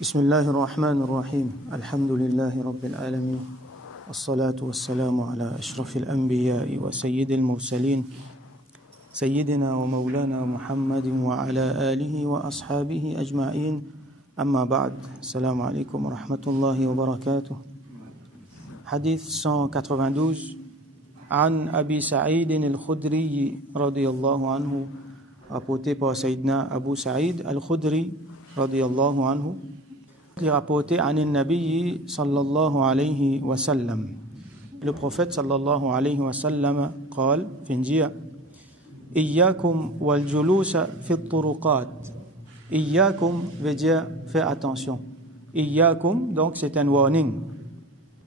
بسم الله الرحمن الرحيم الحمد لله رب العالمين والصلاة والسلام على أشرف الأنبياء وسيد المرسلين سيدنا ومولانا محمد وعلى آله وأصحابه أجمعين أما بعد السلام عليكم ورحمة الله وبركاته حديث 192 عن أبي سعيد الخدري رضي الله عنه rapporté par Sayyidina Abu Sa'id al-Khudri radiyallahu anhu rapporté عن النبي صلى الله عليه وسلم. Le prophète sallallahu alayhi wa sallam قال فنجيا إياكم والجلوس في الطرقات. إياكم veut dire fais attention. إياكم donc c'est un warning.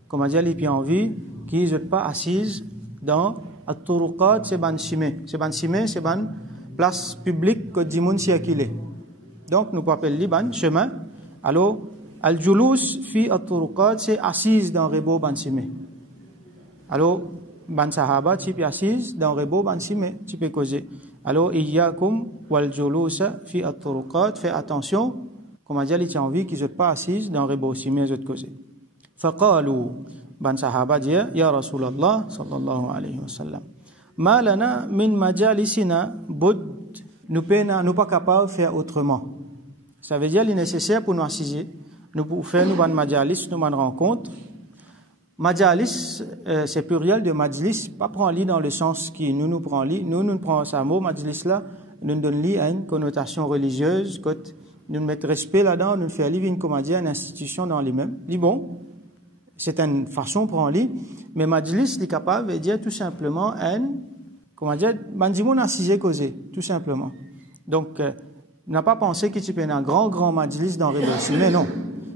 Comme dire les pieds en vie qui ne sont pas assises dans الطرقات c'est ban simé. C'est ban simé, c'est ban place publique que du monde circule. Donc nous appelons Liban chemin. Alors al-julus fi at-turuqat c'est assise dans rebo ban simé. Alors ban sahaba tu peux assise dans rebo ban simé, tu peux causer. Alors iyyakum wal julus fi at-turuqat, fais attention comme dire les envie qui ne sont pas assises dans rebo simé de causer. Faqalu ban sahaba dit ya Rasulullah sallallahu alayhi wa sallam ma lana min majalisina bud, nous pas capables de faire autrement. Ça veut dire qu'il est nécessaire pour nous assiser, nous pour faire nous ban majalis, nous ban rencontre. Majalis c'est pluriel de majlis, pas prendre lit dans le sens qui nous prend lit, nous prend ça mot majlis là, nous donne lit à une connotation religieuse, quand nous mettre respect là-dedans, nous fait vivre comme dire une institution dans lui-même. Dit bon, c'est une façon pour en lire, mais majlis est capable de dire tout simplement comment dire, bandimon assisé causé, tout simplement. Donc, n'a pas pensé que tu peux un grand majlis dans Révolution, mais non.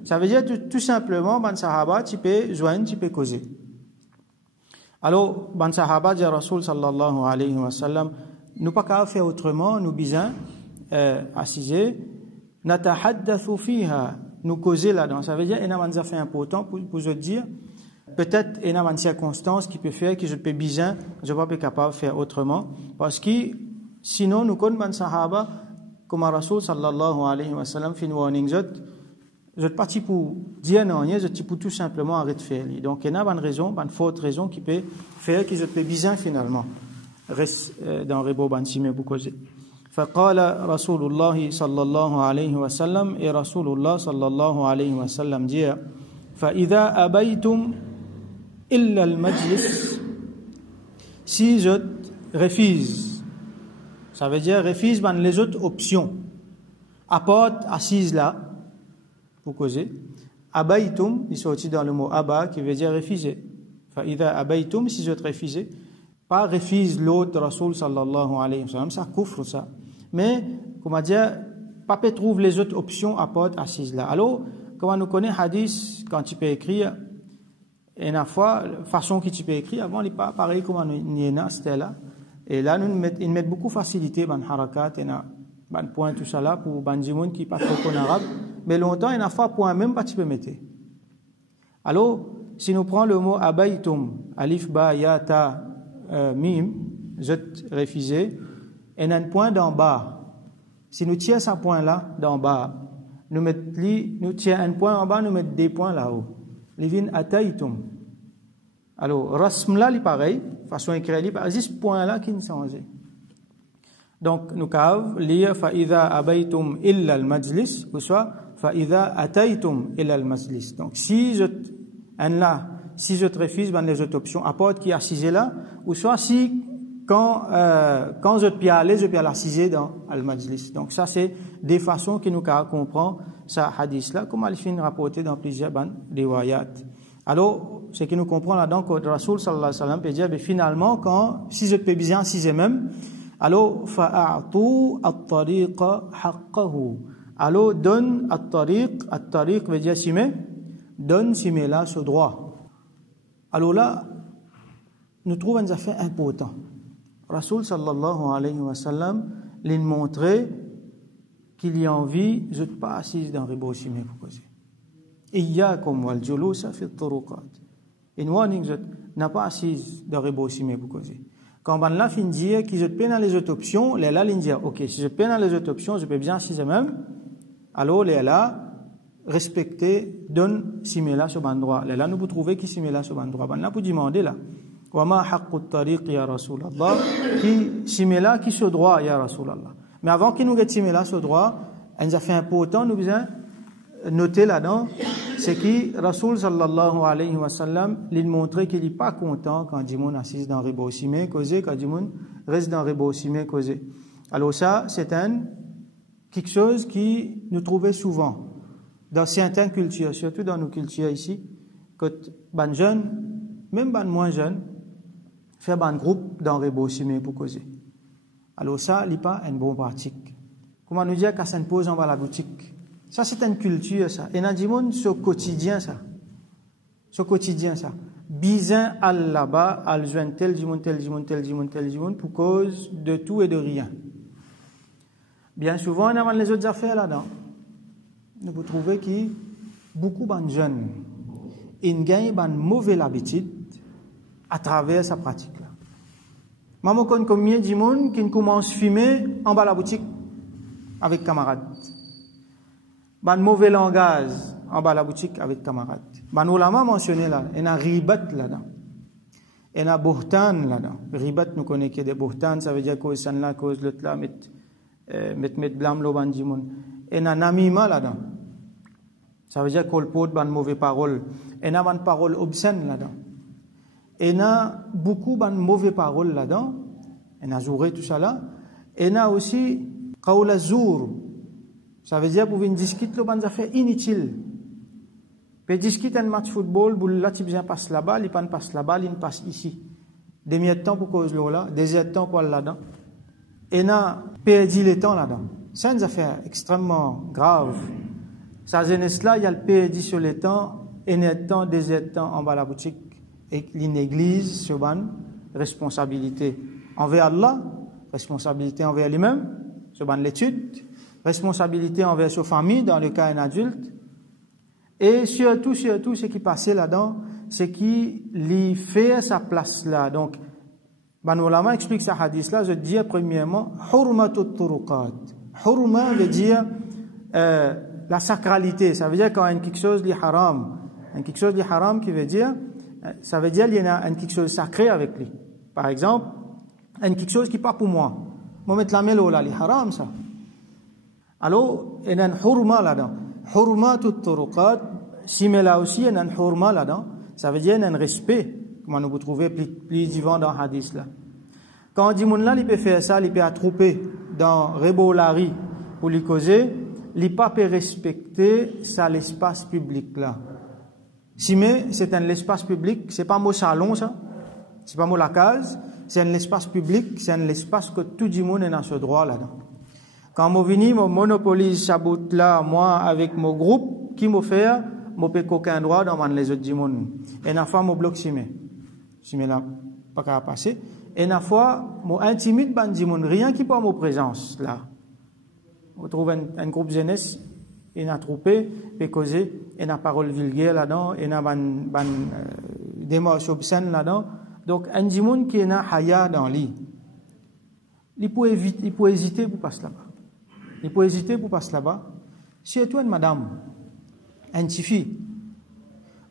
Ça veut dire tout simplement, ban sahaba, tu peux joindre, tu peux causer. Alors, ban sahaba dit Rasul sallallahu alayhi wa sallam, nous pas qu'à faire autrement, nous bisons, assisés, natahaddathu fiha, nous causer là-dedans. Ça veut dire, il y a un fait important pour je dire, peut-être il y a une circonstance qui peut faire que je peux bien, je ne vais pas capable de faire autrement. Parce que sinon, nous connaissons les sahaba, comme Rasul sallallahu alayhi wa sallam, fin warning, je ne parti pour dire non, je suis pour tout simplement arrêter de faire. Donc, il y a une raison, une forte raison qui peut faire que je peux bien finalement. Reste dans le rebo bansime pour causer. فقال رسول الله صلى الله عليه وسلم et رسول الله صلى الله عليه وسلم dit فإذا أبيتم إلا المجلس, si je refuse, ça veut dire refuse les autres options, apporte assise là pour causer. Abaytum, il sorti dans le mot aba qui veut dire refuser. فإذا أبيتم, si je refuse, pas refuse l'autre Rasul sallallahu alayhi wa sallam, ça couvre ça. Mais, comment dire, Papé trouve les autres options à porte assise là. Alors, comment nous connaissons hadith, quand tu peux écrire, et une fois, la façon que tu peux écrire, avant, il n'est pas pareil comme nous y a, c'était là. Et là, ils mettent beaucoup de facilité, ban harakat, et ban point, tout ça là, pour ban djimoun qui pas trop en arabe. Mais longtemps, il y a fois, point même pas tu peux mettre. Alors, si nous prenons le mot abaytum, alif, ba, ya, ta, mim, je refusé, et un point d'en bas. Si nous tirons ce point-là d'en bas, nous tirons un point en bas, nous mettons des points là-haut. Livin ataytum. Alors, rasmla, il pareil, façon écrite, il pareil, ce point-là qui ne change. Donc, nous avons lire fa'idha abaytum illa al-majlis, ou soit fa'idha ataytum illa al-majlis. Donc, si je te refuse, ben les autres options, apporte qui est assisé là, ou soit si quand je peux aller, je peux l'assiser dans al-majlis. Donc ça c'est des façons que nous comprenons ça hadith là, comme il finit rapporté dans plusieurs riwayat. Alors ce que nous comprenons là-dedans que Rasul sallallahu alayhi wa sallam peut dire, mais finalement si je peux bien assiser même, alors fa'a'tu at-tariqa haqqahu. Alors donne at-tariq veut dire simé, donne simé là ce droit. Alors là, nous trouvons un affaire important. Rasul sallallahu alayhi wa sallam lui montrait qu'il y a envie, je ne suis pas assise dans le rebo simé pour causer. Iyyakum wal julusa fi at-turuqat. In warning, je n'ai pas assise dans le rebo simé pour causer. Quand on l'a fin dire que je peux dans les autres options, là, il dit, ok, si je peux dans les autres options, je peux bien assiser même. Alors, là, respecter, donne simela sur bandroit. Là, nous vous trouvez qui simela sur bandroit. Ben là, vous demandez là. Wa ma haqqut tariq ya Rasulallah. Qui simela, qui sur droit ya Rasulallah. Mais avant qu'il nous get simela sur droit, elle nous a fait un peu autant, nous besoin noter là-dedans, c'est qui Rasul sallallahu alayhi wa sallam, il montrait qu'il n'est pas content quand Dimoun assiste dans Ribo Simé, causé, quand Dimoun reste dans Ribo Simé, causé. Alors ça, c'est quelque chose qui nous trouvait souvent dans certaines cultures, surtout dans nos cultures ici, quand ban jeunes, même ban moins jeunes, faire ban groupe dans Ribo Simé pour causer. Alors ça, n'est pas une bonne pratique. Comment nous dire qu'à ça ne pose en bas la boutique? Ça, c'est une culture, ça. Et Nadimoun, c'est au quotidien, ça. C'est au quotidien, ça. Bizin al là-bas, al joint tel dimoun, pour cause de tout et de rien. Bien souvent, on a les autres affaires là-dedans. Vous trouvez que beaucoup de jeunes, ils gagnent une mauvaise habitude à travers sa pratique-là. Maman connaît combien de gens qui commencent à fumer en bas de la boutique avec camarades. Un mauvais langage en bas de la boutique avec camarades. Ben, ulama mentionné là, il y a ribat là-dedans. Il y a bohtan là-dedans. Ribat, nous connaissons des bohtan, ça veut dire cause ça là, cause l'autre là, met blâme le bandimoun. Il y a namima là-dedans. Ça veut dire qu'on peut ban mauvaise parole. Il y a une parole obscène là-dedans. Il y a beaucoup de mauvaises paroles là-dedans. Il y a zouré tout ça là. Il y a aussi qawla zour. Ça veut dire que vous pouvez discuter de affaires inutiles. Vous discuter un match football, vous là, tu passe là-bas, il passe là-bas, il passe ici. Des milliers de temps pour cause là, des heures de temps pour aller là-dedans. Et on a perdu le temps là-dedans. C'est une affaire extrêmement grave. Sa jeunesse-là, il y a le perdu sur le temps, et le temps, des heures de temps en bas de la boutique, et une église sur une responsabilité envers Allah, responsabilité envers lui-même, sur l'étude, responsabilité envers sa famille, dans le cas d'un adulte. Et surtout, ce qui passait là-dedans, c'est qu'il lui fait sa place là. Donc, Ban Ulama explique ce hadith-là, je dis premièrement, hurmatut turuqat. Hurma veut dire la sacralité. Ça veut dire quand il y a quelque chose de haram. Quelque chose de haram qui veut dire, ça veut dire qu'il y a quelque chose de sacré avec lui. Par exemple, il y a quelque chose qui n'est pas pour moi. Moi, mettre la mélo là, il est haram ça. Alors, il y a un hurma là-dedans. Hurmatut turuqat, si mais là aussi, il y a un hurma là-dedans. Ça veut dire qu'il y a un respect. Comment nous vous trouvez plus divin dans le hadith là. Quand on dit mon là, il peut faire ça, il peut attrouper dans Rebolari pour lui causer, il pas peut respecter ça l'espace public là. Si mais c'est un espace public, c'est pas mon salon ça, c'est pas mon la case, c'est un espace public, c'est un espace que tout le monde est dans ce droit là-dedans. Quand moi vini, moi monopolise sa bout là, moi avec mon groupe, qui m'a fait, moi peux aucun droit dans les autres du monde. Et la fois, moi bloque si mais là, pas qu'à passer. Et la fois, moi intimide ban du monde, rien qui pas mon présence là. On trouve un groupe jeunesse, il a troupé, peut causer, il a parole vulgaire là-dedans, il a des mots obscènes là-dedans. Donc, un du monde qui a haya dans lui, il peut hésiter pour passer là-bas. Il peut hésiter pour passer là-bas. Surtout une madame, une fille.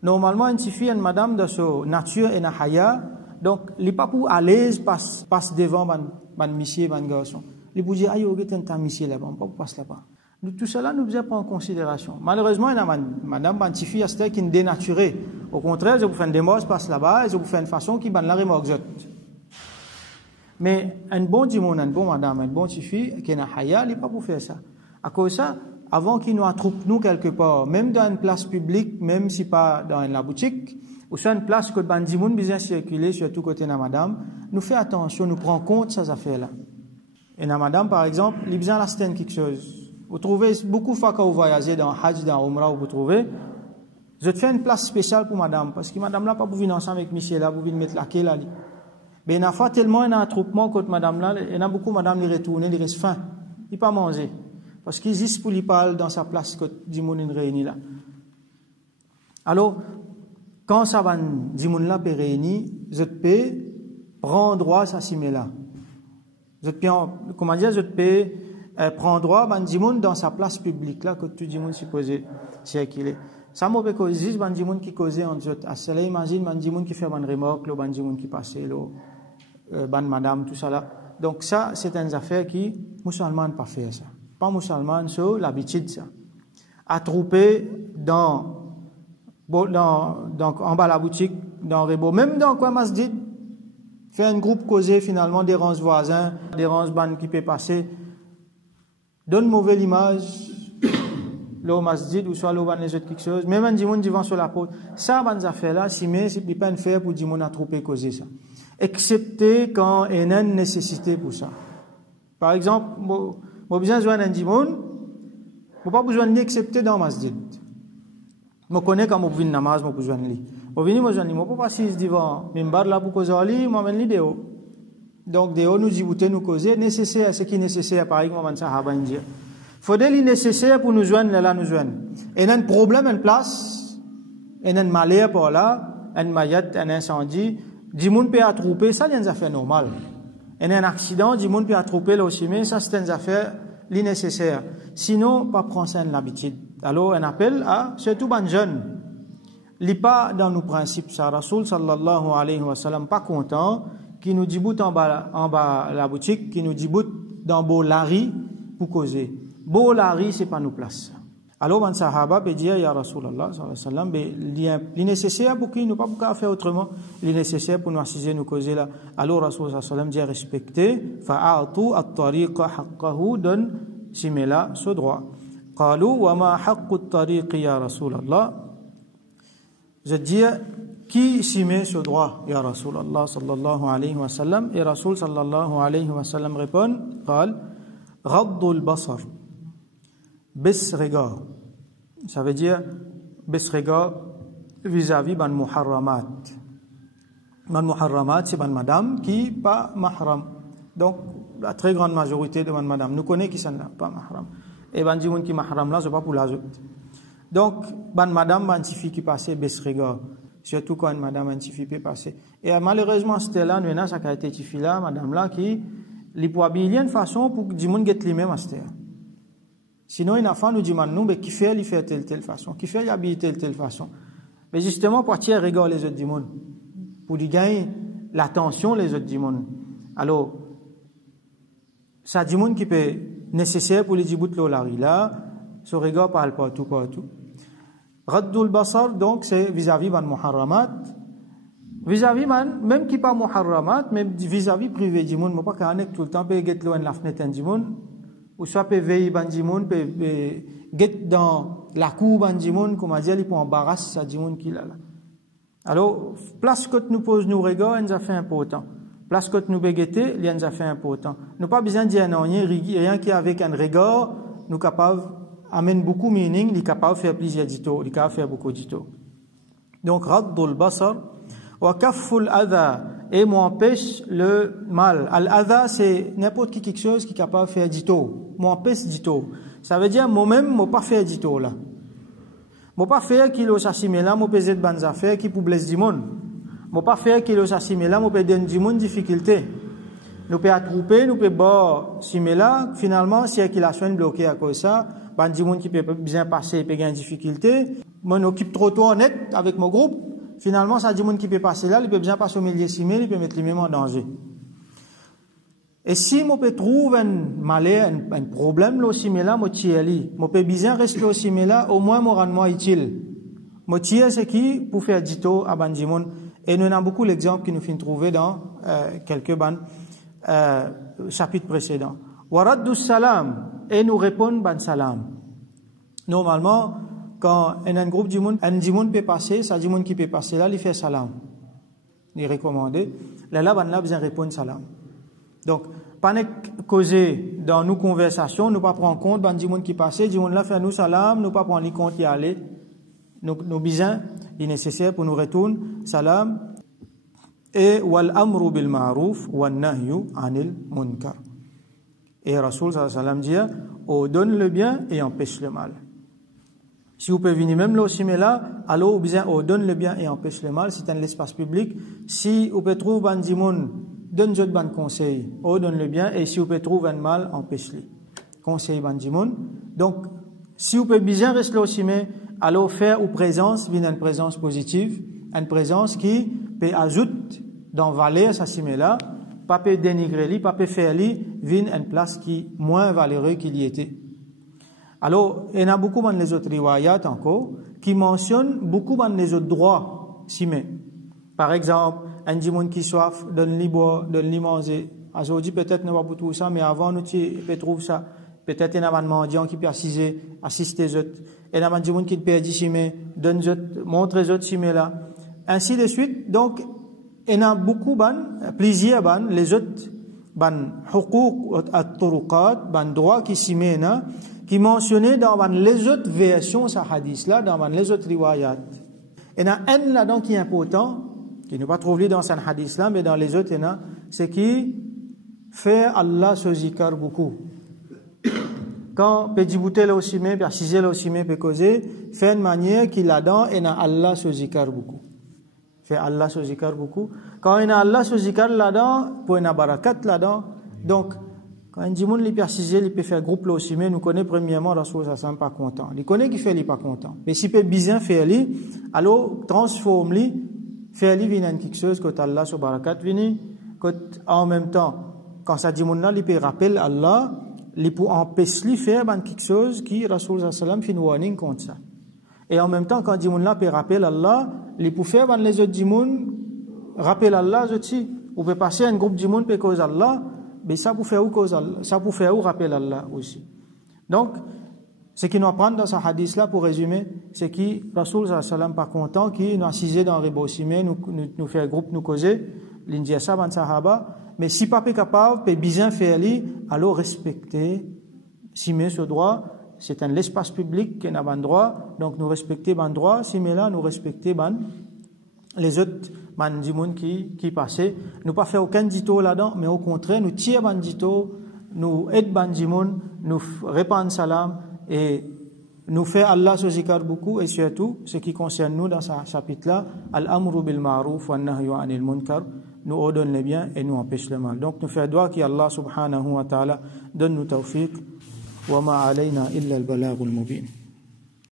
Normalement, une fille, une madame de sa nature et na haya, donc il n'est pas pour à l'aise passe devant ban monsieur, ban garçon. Il peut dire aïe, on est un monsieur là-bas, on peut pas passer là-bas. Tout cela nous devons prendre en considération. Malheureusement, il y a madame ban fille qui est dénaturée. Au contraire, je vous fais une démarche passe là-bas, et je vous fais une façon qui ban la remorque. Mais un bon dimon, un bon madame, un bon fille qui est na haya, il n'est pas pour faire ça. À cause de ça, avant qu'il nous attroupent nous quelque part, même dans une place publique, même si pas dans la boutique, ou sur une place que le bandimoun bien circuler sur tout côté de la madame, nous fait attention, nous prend compte de ces affaires-là. Et la madame, par exemple, il besoin la stène quelque chose. Vous trouvez beaucoup de fois quand vous voyagez dans Hajj, dans Umrah, vous trouvez, je te fais une place spéciale pour madame, parce que madame là, pas pour venir ensemble avec monsieur là, vous venir mettre la quai là. Mais il y a fois tellement il y a un attroupement contre madame là, il y a beaucoup madame qui retournent, ils restent faim, ils pas manger. Parce qu'ils disent pour lui parler dans sa place que Dimoun est réuni là. Alors, quand ça va Dimoun là peut réunir, je peux prendre droit à ça là. Je peux, comment dire, je peux prend droit bandimoun dans sa place publique là que tout dimoun supposé circuler. Ça m'a fait causer bandimoun qui causait en jot. À cela imagine bandimoun qui fait ban remorque, le bandimoun qui passait le ban madame tout ça là. Donc ça c'est une affaire qui musulman pas faire ça. Pas musulman c'est l'habitude ça. Attrouper donc en bas de la boutique dans Rebo, même dans quoi masjid, faire un groupe causé finalement dérange voisins, dérange ban qui peut passer, donne mauvaise image le masjid ou soit le ban les autres quelque chose, même un dimoun devant sur la porte. Ça ban affaire là, si mais c'est pas une faire pour dimoun attrouper causer ça. Excepté quand il y a une nécessité pour ça. Par exemple, moi besoin de joindre un dimoun, moi pas besoin de excepté dans masjid. Je connais quand je viens namaz, je besoin de lui. Je viens moi joindre, moi pas passer devant minbar là pour causer lui, moi mène lui dehors. Donc dehors nous dibouter nous causer nécessaire, ce qui est nécessaire par exemple man sahaba dire. Faut des nécessaire pour nous joindre là nous joindre. Et un problème en place, et un malheur par là, un mayat, un incendie, du monde peut attrouper, ça c'est une affaire normale. Et un accident, du monde peut attrouper là aussi, mais ça c'est une affaire nécessaire. Sinon pas prendre ça l'habitude. Alors un appel à surtout ban jeune. Li pas dans nos principes ça Rasoul sallallahu alayhi wa sallam pas content qui nous dit bout en bas la boutique qui nous dit bout dans beau lari pour causer. Beau lari c'est pas nos places. Alors ban sahaba peut dire ya Rasulullah sallallahu alayhi wa sallam li nécessaire pour qui nous pas pour faire autrement, li nécessaire pour nous assiser nous causer là. Alors Rasul sallallahu alayhi wa sallam dit respecter fa'atu at-tariqa haqqahu donne simela ce droit. قالوا وما حق الطريق يا رسول الله. Je dis qui s'y met ce droit ya Rasul Allah sallallahu alayhi wa sallam et Rasul sallallahu alayhi wa sallam répond قال غض البصر baisse regard. Ça veut dire baisse regard vis-à-vis ban muharramat. Ban muharramat c'est ban madame qui pas mahram. Donc la très grande majorité de ban madame nous connaît qui sont pas mahram. Et ban dimoun qui mahram là c'est pas pour la autres. Donc ban madame ban fille qui passait baisse regard surtout quand une madame ban fille peut passer. Et malheureusement c'était là nous na ça été fille là madame là qui li pour habiller une façon pour dimoun get lui même aster. Sinon une enfant nous dit man nous mais qui fait il fait telle façon, qui fait il habille telle façon. Mais justement pour tirer regard les autres dimoun pour lui gagner l'attention les autres dimoun. Alors ça dimoun qui peut nécessaire pour les dibout l'olari là, ce regard parle partout. Raddul basar donc c'est vis-à-vis ban muharramat, vis-à-vis man même qui pas muharramat, mais vis-à-vis privé dimoun, moi pas qu'anek tout le temps peut get loin la fenêtre un dimoun, ou soit peut veiller ban dimoun, peut get dans la cour ban dimoun, comme on dit, il peut embarrasser sa dimoun qui là. Alors place que nous pose nos regards, nous a fait important. Place que nous bégueter, il y a un fait important. Nous pas besoin de dire non, rien qui avec un regard, nous capable amène beaucoup meaning, il capable faire plusieurs dito, il capable faire beaucoup dito. Donc raddul basar wa kafful adha et m'empêche le mal. Al adha c'est n'importe qui quelque chose qui capable faire dito, m'empêche dito. Ça veut dire moi-même moi pas faire dito là. Moi pas faire qu'il s'assimile là, moi peser de bonnes affaires qui pour blesser du monde. Moi pas faire qu'il s'assimile là, moi peut donner du monde difficulté. Nous peut attrouper, nous peut bord simila finalement circulation bloquée à cause ça, ban du monde qui peut bien passer peut gagner difficulté. Moi occupe trop net avec mon groupe, finalement ça du monde qui peut passer là, il peut bien passer au milieu simil, il peut mettre lui-même en danger. Et si moi peut trouver un malheur, un problème là aussi là, moi tieli, moi peut bien rester aussi là, au moins moi rendre utile. Moi tiers c'est qui pour faire dito à ban du monde. Et nous avons beaucoup l'exemple qui nous fait trouver dans quelques chapitres précédents. Waraddu salam et nous répondons ban salam. Normalement, quand un groupe du monde peut passer, ça du monde qui peut passer là, il fait salam. Il est recommandé. Là, ban là besoin répondre salam. Donc, pas causer dans nos conversations, nous pas prendre compte ban du monde qui passe, du monde là fait nous salam, nous pas prendre compte y aller. Nos besoins est nécessaire pour nous retourner salam et wal amru bil ma'ruf wan nahyu 'anil munkar. Et Rasul sallallahu alayhi wa sallam dit on donne le bien et empêche le mal. Si vous pouvez venir même là aussi mais là, alors besoin on donne le bien et empêche le mal, c'est un espace public. Si vous pouvez trouver un dimon, donne un bon conseil, on donne le bien et si vous pouvez trouver un mal, empêche-le. conseil bandimoun. Donc, si vous pouvez bien rester aussi, mais alors faire ou présence, vient une présence positive, une présence qui peut ajouter dans valeur sa là, pas peut dénigrer lui, pas peut faire lui, vient une place qui moins valeureuse qu'il y était. Alors, il y a beaucoup dans les autres riwayat encore qui mentionnent beaucoup dans les autres droits simé. Par exemple, un dimoun qui soif, donne-lui boire, donne-lui manger. Aujourd'hui, peut-être ne pas pour tout ça, mais avant, nous peut trouver ça. Peut-être il y a un mendiant qui peut assister les autres. Il y a un dimoun qui peut dire simé, donne les autres, montre les autres simé là. Ainsi de suite. Donc, il y a beaucoup plusieurs les autres huquq at-turuqat, droits qui simé là, qui mentionnaient dans les autres versions de ce hadith là, dans les autres riwayat. Il y en a un là-dedans qui est important, qui n'est pas trouvé dans ce hadith là, mais dans les autres, c'est qui fait Allah se zikar beaucoup. Quand petit bouteille aussi mais bien si là aussi mais peut causer, fait une manière qu'il a dans et Allah se zikar beaucoup. Fait Allah se zikar beaucoup. Quand il a Allah se zikar là-dedans, pour une barakat là-dedans, donc quand un dimoun li persisé, il peut faire groupe là aussi mais nous connaît premièrement Rasoul sallam pas content. Il connaît qui fait il pas content. Mais s'il peut bien faire lui, alors transforme lui, faire lui vient quelque chose que Allah se barakat vient, que en même temps quand ça dimoun là il peut rappeler Allah, il peut empêcher lui faire quelque chose qui Rasoul sallam fait warning contre ça. Et en même temps quand dimoun là peut rappeler Allah, il peut faire les autres dimoun rappeler Allah aussi. Ou peut passer un groupe dimoun peut cause Allah. Mais ça pour faire où cause Allah, ça pour faire où rappel Allah aussi. Donc, ce qui nous apprend dans ce hadith là, pour résumer, c'est que Rasoul sallam pas content, qui nous assisé dans Ribosime, nous fait groupe, nous causer, l'India Saban Sahaba, mais si pas capable, peut bien faire lui, alors respecter, si met ce droit, c'est un l'espace public qui n'a pas de droit, donc nous respecter ban droit, si mais là, nous respecter les autres bandimoun qui passaient, nous pas faire aucun dito là-dedans, mais au contraire, nous tirons bandito, nous aidons bandimoun, nous répandons salam et nous fait Allah se zikar beaucoup et surtout, ce qui concerne nous dans ce chapitre-là, al-amru bil ma'ruf wa nahyu anil munkar, nous ordonne le bien et nous empêche le mal. Donc nous faisons dua qu'Allah subhanahu wa ta'ala donne nous tawfiq wa ma alayna illa al-balagh al-mubin.